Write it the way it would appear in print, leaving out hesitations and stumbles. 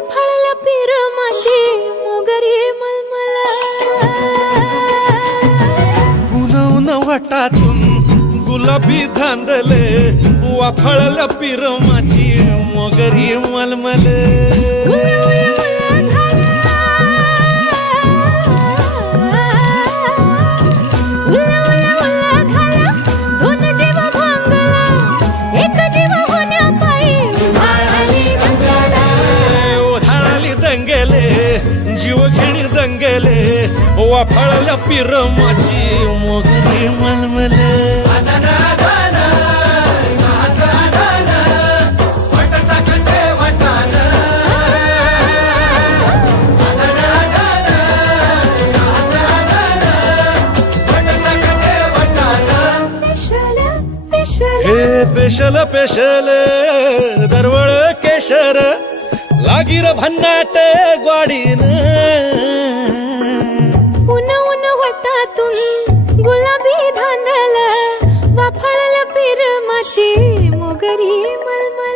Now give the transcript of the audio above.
वाफळल्या पिरमाची मोगरी मलमल उन वाटातून गुलाबी धांदले वाफळल्या पिरमाची मोगरी मलमल जीवघेणी दंगले वाफळल्या पिरमाची मोगरी मलमल हे पेशल पेशल दरवळ केशर लागीर भन्नाट ग्वाडीन उन उन वाटातून गुलाबी धांदल वाफळल्या पिरमाची मोगरी मलमल